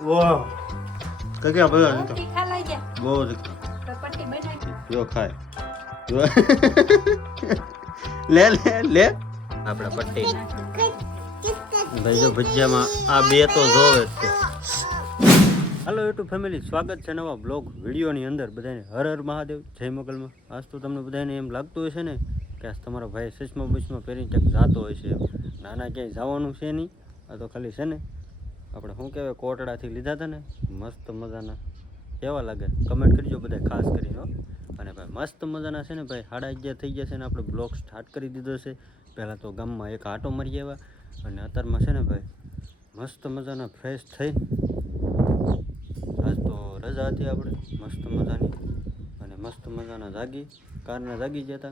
વાહ કગ્યા બધા નીકળ તીખા લાગ્યા. બહુ તીખા. તો પટ્ટી બનાવી. જો ખાય. લે લે લે. આપણા પટ્ટી. ભાઈ જો ભજીયામાં આ બે તો જોવે જ છે. હાલો યુટ્યુબ ફેમિલી સ્વાગત છે નવા બ્લોગ વિડીયોની અંદર. બધાને હર હર મહાદેવ. જય મોગલમાં. આજ તો તમને બધાને એમ લાગતું હશે ને કે આજ તમારો ભાઈ સચમાં બચમાં પહેરીને ક્યાંક જતો હોય છે નાના ક્યાંય જવાનું છે નહીં. આ તો ખાલી છે ને આપણે શું કહેવાય, કોટડાથી લીધા હતા ને? મસ્ત મજાના. કેવા લાગે? કમેન્ટ કરજો બધા ખાસ કરીને. અને ભાઈ, મસ્ત મજાના છે ને ભાઈ? સાડા અગિયાર થઈ ગયા છે ને, આપણે બ્લોગ સ્ટાર્ટ કરી દીધો છે. પહેલાં તો ગામમાં એક આટો મારી આવ્યા. અને અત્યારમાં છે ને ભાઈ, મસ્ત મજાના ફ્રેશ થઈ. આજ તો રજા હતી આપણે, મસ્ત મજાની. અને મસ્ત મજાના જાગી, કારના જાગી ગયા હતા.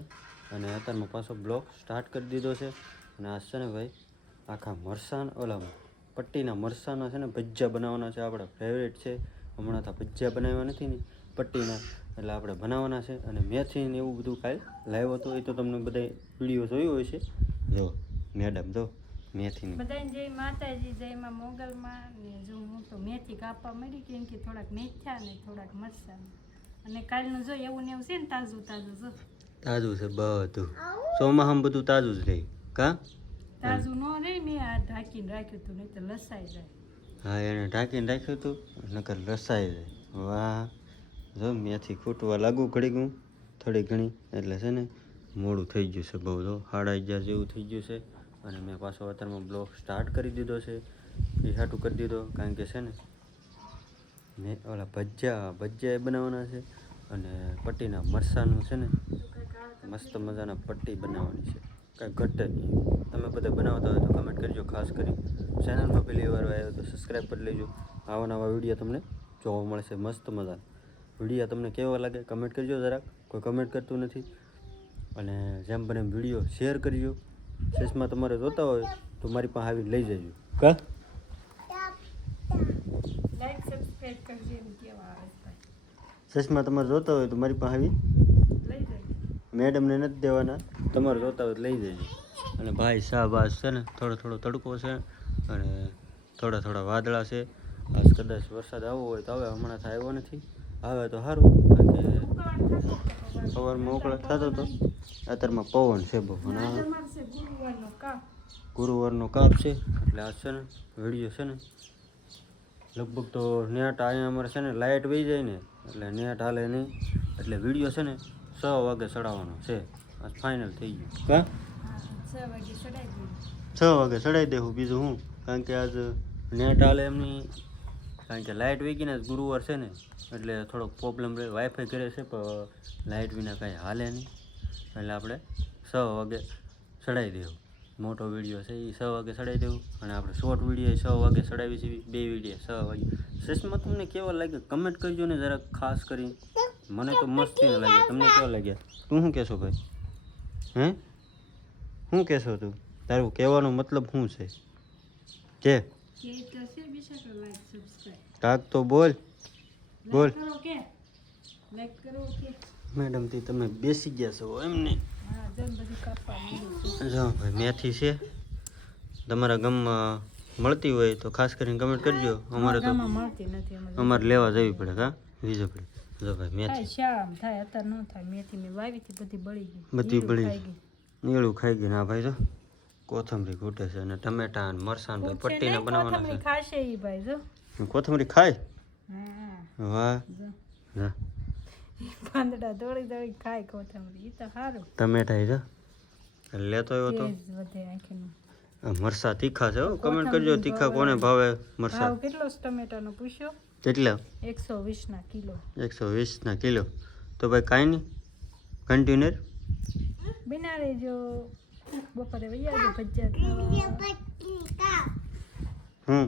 અને અત્યારમાં પાછો બ્લોગ સ્ટાર્ટ કરી દીધો છે. અને આજ છે ને ભાઈ, આખા મરસાન ઓલા પટ્ટીના મરસાના છે ને ભજીયા બનાવવાના છે. આપણા ફેવરેટ છે. હમણાં તો ભજીયા બનાવ્યા નથી ને. પટ્ટીના એટલે આપણે બનાવવાના છે અને મેથી ને એવું બધું કાંઈ લાવ્યો હતો. એ તો તમને બધા વીડિયો જોયો હોય છે જો મેડમ જો મેથી બધાને જય માતાજી જય માં મોગલમાં. ને જો હું તો મેથી કાપવા મળી કેમ કે થોડાક મેથ્યા ને થોડાક મરસા અને કાલનું જો એવું ને એવું છે ને તાજું તાજું જો. તાજું છે બધું. ચોમાહામાં બધું તાજું જ રહે. કા? તો લસાઈ હા, એને ઢાંકીને રાખ્યું હતું, નકર જાય. વાહ. જો, મેથી ખૂટવા લાગુ ઘડી ગયું થોડી ઘણી, એટલે છે ને, મોડું થઈ ગયું છે બહુ. જો, સાડા અગિયાર જેવું થઈ ગયું છે, અને મેં પાછો અત્યારમાં બ્લોક સ્ટાર્ટ કરી દીધો છે. એ હાટું કરી દીધો, કારણ કે છે ને, મેં ઓલા ભજીયા ભજીયા એ બનાવવાના છે, અને પટ્ટીના મરસાનું છે ને મસ્ત મજાના પટ્ટી બનાવવાની છે. કાંઈ ઘટે નહીં. તમે બધા બનાવતા હોય તો કમેન્ટ કરજો ખાસ કરી. ચેનલમાં પહેલી વાર આવ્યો તો સબસ્ક્રાઈબ કરી લેજો. આવા નવા વીડિયો તમને જોવા મળશે. મસ્ત મજા વીડિયો તમને કેવા લાગે કમેન્ટ કરજો જરાક. કોઈ કમેન્ટ કરતું નથી. અને જેમ બને એમ વીડિયો શેર કરજો. શેષમાં તમારે જોતા હોય તો મારી પાસે આવી લઈ જજો. કા? શેષમાં તમારે જોતા હોય તો મારી પાસે આવી મેડમને નથી દેવાના. તમારે જોતા હોય લઈ જજો અને ભાઈ શાહબાજ છે ને, થોડો થોડો તડકો છે અને થોડા થોડા વાદળા છે. આજ કદાચ વરસાદ આવવો હોય તો હવે હમણાં તો આવ્યો નથી. આવે તો સારું કારણ કે સવારમાં ઉકળા થતો હતો અત્યારમાં પવન છે છે ગુરુવારનો કાપ છે, એટલે આ છે ને, વીડિયો છે ને, લગભગ તો નેટ અહીંયા અમારે છે ને લાઇટ વહી જાય ને એટલે નેટ હાલે નહીં. એટલે વીડિયો છે ને છ વાગે ચડાવવાનો છે. આ ફાઇનલ થઈ ગયું. કા? છ વાગે ચડાવી દેવું બીજું હું? કારણ કે આજ નેટ હાલે એમની. કારણ કે લાઇટ વહી ગઈ ગુરુવાર છે ને એટલે થોડોક પ્રોબ્લેમ રહે. વાઈફાઈ કરે છે પણ લાઇટ વિના કાંઈ હાલે નહીં. એટલે આપણે છ વાગે ચડાવી દેવું મોટો વીડિયો છે એ છ વાગે ચડાવી દેવું અને આપણે શોર્ટ વીડિયો છ વાગે ચડાવી છે બે વીડિયો છ વાગે. સચમાં તમને કેવા લાગે કમેન્ટ કરજો ને જરાક ખાસ કરી. મને તો મસ્તી લાગે. તમને કેવા લાગ્યા? તું શું કહેશો ભાઈ? હે? શું કહેશો તું? તારું કહેવાનો મતલબ શું છે? સબસ્ક્રાઈબ કાક તો બોલ. બોલ. મેડમથી તમે બેસી ગયા છો એમને જો ભાઈ મેથી છે. તમારા ગામમાં મળતી હોય તો ખાસ કરીને કમેન્ટ કરજો. અમારે તો અમારે. લેવા જવી પડે હા વીજ પડે જો ભાઈ મેથી શામ થાય અત્યાર ન થાય. મેથી મેં વાવી હતી બધી બળી ગઈ. બધી બળી ગઈ. નીળું ખાઈ ગયું ના ભાઈ જો. કોથમરી ઘૂટે છે અને ટમેટા અને મરસાન ભાઈ પટ્ટીને બનાવવાના છે. ખાશે ઈ ભાઈ જો. કોથમરી ખાય? વાહ. હા પાંદડા દોડી દોડી ખાય કોથમરી. ઈ તો સારું ટમેટા જો. લેતો આવ્યો તો. વધે આંખીનું. મરસા તીખા છે હો. કમેન્ટ કરજો તીખા કોને ભાવે મરસા? કેટલો ટમેટાનો? પૂછ્યો કેટલા એકસો વીસના કિલો. એકસો વીસના કિલો. તો ભાઈ કાંઈ નહીં. કન્ટેનર બિના રેજો બપોરે વૈયા ભજીયા હમ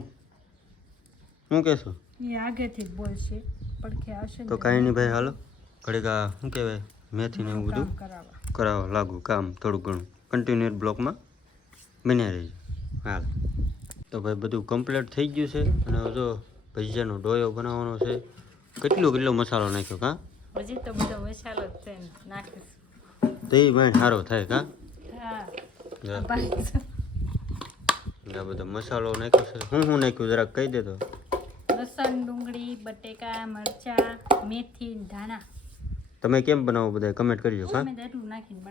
હું? કહેશો એ આગેથી બોલશે. પડખે આવશે તો કાંઈ નહીં ભાઈ હાલો. ઘડીક શું કહેવાય? મેથી ને એવું બધું કરાવવા. કરાવો લાગુ કામ થોડું ઘણું. કન્ટિન્યુઅર બ્લોકમાં. બન્યા રહેજો હાલ. તો ભાઈ બધું કમ્પ્લીટ થઈ ગયું છે. અને હવે જો ભજીયાનો ડોયો બનાવવાનો છે. કેટલો કેટલો મસાલો નાખ્યો કા? હજી તો બધો મસાલો જ છે નાખીશ. તો એ ભાઈ સારો થાય કાં? હા. બધો મસાલો નાખ્યો છે. હું શું નાખ્યું? જરાક કહી દે તો. લસણ લસણ ડુંગળી બટેકા મરચાં મેથી ધાણા. તમે કેમ બનાવો બધા કમેન્ટ કરજો હા નાખીને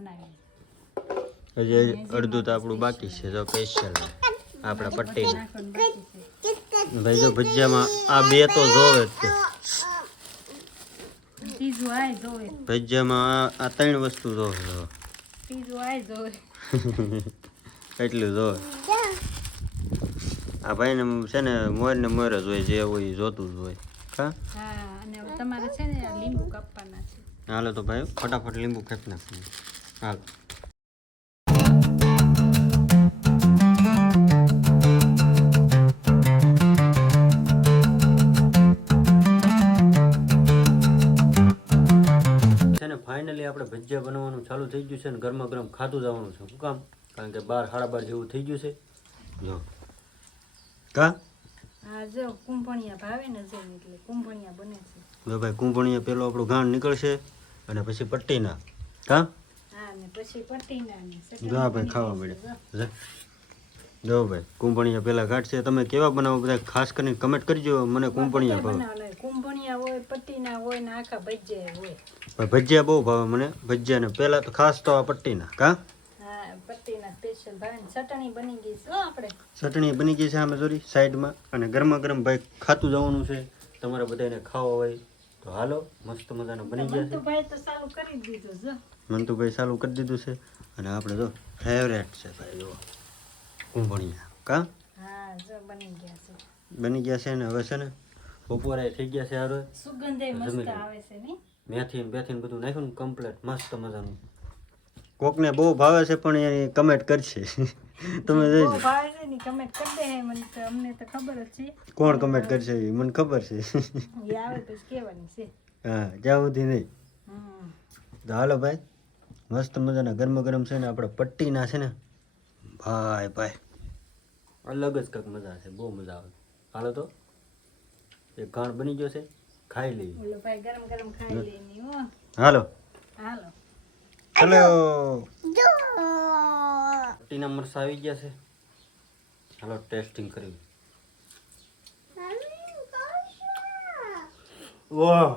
હજી અડધું તો આપણું બાકી છે જો સ્પેશિયલ આપણા પટ્ટી નાખવાનું બાકી છે ભાઈ જો ભજીયામાં આ બે તો જોવે જ ભજીયામાં આ- ત્રણ વસ્તુ જોવે જોવે. એટલું જોવે. આ ભાઈને છે ને મોર ને મોર જ હોય જે હોય જોતું જ હોય. હા? અને તમારે છે ને લીંબુ કાપવાના છે. હાલો તો ભાઈ ફટાફટ લીંબુ ખેંચી નાખીએ. હાલ. આપણે ભજીયા બનાવવાનું ચાલુ થઈ ગયું છે અને ગરમા ગરમ ખાતું જવાનું છે. શું કામ? કારણ કે બાર સાડા બાર જેવું થઈ ગયું છે. જો. કા? હા જો કુંભણિયા ભાવે ને જેમ એટલે કુંભણિયા બને છે. જો ભાઈ કુંભણીએ પેલો આપણું ગાંઠ નીકળશે અને પછી પટ્ટીના. કા? હા ભાઈ ખાવા મળે જો. ભાઈ કુંભણીયા પેલા કાઢશે તમે કેવા બનાવો બધા? ખાસ કરીને કમેન્ટ કરજો. મને કુંભણિયા ભાવે. કુંભણિયા હોય પટ્ટીના હોય ને આખા ભજીયા હોય. ભજીયા બહુ ભાવે મને. ભજીયા ને પેલા તો ખાસ તો આ પટ્ટીના કા? ચટણી બની ગઈ છે આમે જોરી સાઈડમાં. અને ગરમા ગરમ ભાઈ ખાતું જવાનું છે. તમારે બધાને ખાવા હોય તો હાલો મસ્ત મજાનો બની ગયા છે. મંતુભાઈ તો ચાલુ કરી દીધું જો મંતુભાઈ ચાલુ કરી દીધું છે. અને આપણે જો ફેવરેટ છે ભાઈ જો કુંભણિયા કા? બની ગયા છે. બની ગયા છે ને હવે છે ને બપોરે થઈ ગયા છે હારો. સુગંધે જમી મસ્ત આવે છે ને? મેથી બેથી બધું નાખ્યું ને કમ્પ્લેટ મસ્ત મજાનું. કોકને બહુ ભાવે છે પણ એની કમેન્ટ કરશે. તમે જોઈજો ભાવે છે ને કમેન્ટ કરી દે મને તો અમને તો ખબર જ છે. કોણ કમેન્ટ કરશે એ? મને ખબર છે. એ આવે તો કહેવાની છે. હા જ્યાં સુધી નહીં. હમ. તો હાલો ભાઈ મસ્ત મજાના ગરમ ગરમ છે ને આપણે પટ્ટીના છે ને. ભાઈ ભાઈ. અલગ જ કંઈક મજા છે બહુ મજા આવે. હાલો તો. એક ગાંઠ બની ગયો છે ખાઈ લઈએ. ભાઈ ગરમ ગરમ ખાઈ લેની હાલો. હાલો. ચલો. પટ્ટીના મરસા આવી ગયા છે. હાલો ટેસ્ટિંગ કરી વાહ.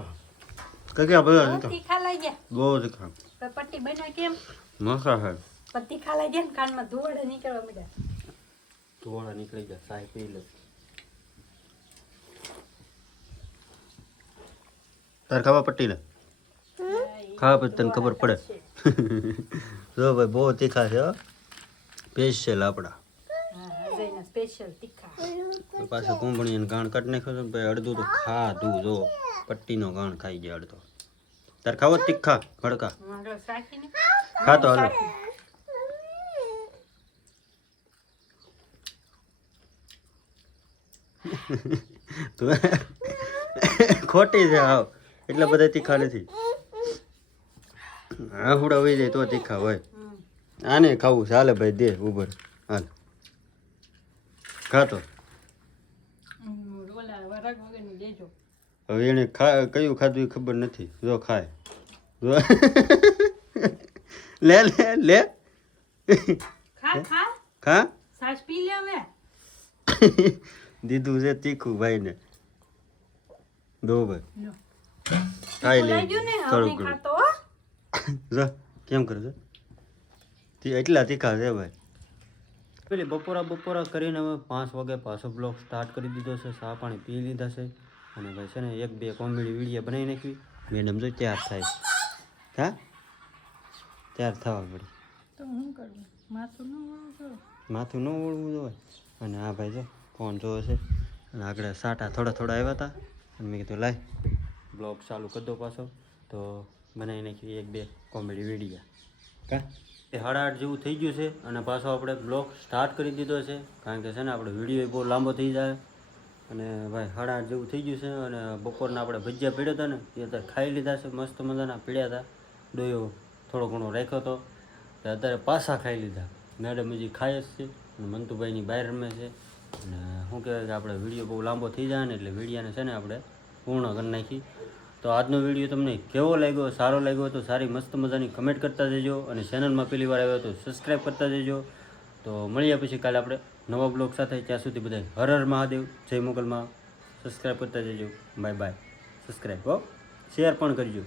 કયા બધા તીખા લાગ્યા બહુ તીખા પટ્ટી બન્યા કેમ? મસા છે. પણ તીખા લાગ્યા ને કાનમાં ધોવાડે નીકળવા મળ્યા ધોળા નીકળી ગયા સાહેબ પી લે તાર ખાવા પટ્ટી ને ખાવા પછી તને ખબર પડે. જો ભાઈ, બહુ તીખા છે સ્પેશિયલ આપણા પાછું કુંભણી ગાણ કાઢી નાખ્યો છે અડધું તો ખાધું, જો. પટ્ટીનો ગાણ ખાઈ ગયા અડધો. તાર ખાવો તીખા રાખીને ખાતો હાલો. ખોટી છે, હાવ. એટલા બધા તીખા નથી. હા હુડા હોય જાય તો તીખા હોય. આને ખાવું ચાલે ભાઈ દે ઉભર હાલ. ખાતો. હવે એને ખા કયું ખાધું ખબર નથી. જો ખાય. જો. લે લે લે. ખા ખા. ખા? સાસ પી લે હવે. દીધું છે તીખું ભાઈને. દો ભાઈ. ખાઈ લે. લાગ્યું ને? થોડું ઘણું કેમ કરે છે? તી- એટલા તીખા છે ભાઈ. પેલી બપોરા બપોરા કરીને હવે પાંચ વાગે પાછો બ્લોક સ્ટાર્ટ કરી દીધો છે ચા પાણી પી લીધા છે. અને ભાઈ છે ને એક બે કોમેડી વીડિયો બનાવી નાખવી મેડમ જો તૈયાર થાય. હા? તૈયાર થવા પડી. તો હું કરું? માથું ન વળું તો? માથું ન ઓળવું જોઈએ અને આ ભાઈ જો ફોન જોવે છે. અને આગળ સાટા થોડા થોડા આવ્યા હતા. અને મેં કીધું લાય બ્લોગ ચાલુ કરી દો પાછો. તો બનાવી નાખી એક બે કોમેડી વિડીયા કા? એ સાડા જેવું થઈ ગયું છે અને પાછો આપણે બ્લોગ સ્ટાર્ટ કરી દીધો છે. કારણ કે છે ને આપણે વીડિયો બહુ લાંબો થઈ જાય. અને ભાઈ સાડા જેવું થઈ ગયું છે અને બપોરના આપણે ભજીયા પીડ્યા હતા ને એ અત્યારે ખાઈ લીધા છે મસ્ત મજાના પીડ્યા હતા. ડોયો થોડો ઘણો રાખ્યો હતો. તે અત્યારે પાછા ખાઈ લીધા. મેડમ હજી ખાય જ છે અને મંતુભાઈની બહાર રમે છે. અને શું કહેવાય કે આપણે વીડિયો બહુ લાંબો થઈ જાય ને એટલે વિડીયાને છે ને આપણે પૂર્ણ કરી નાખી. તો આજનો વીડિયો તમને કેવો લાગ્યો, સારો લાગ્યો તો સારી મસ્ત મજાની કમેન્ટ કરતા જજો અને ચેનલમાં પહેલી વાર આવ્યો તો સબસ્ક્રાઈબ કરતા જજો. તો મળીએ પછી કાલે આપણે નવા બ્લોગ સાથે, ત્યાં સુધી બધા હર હર મહાદેવ, જય મોગલમાં સબસ્ક્રાઈબ કરતા જજો. બાય બાય સબસ્ક્રાઈબ હો. શેર પણ કરજો.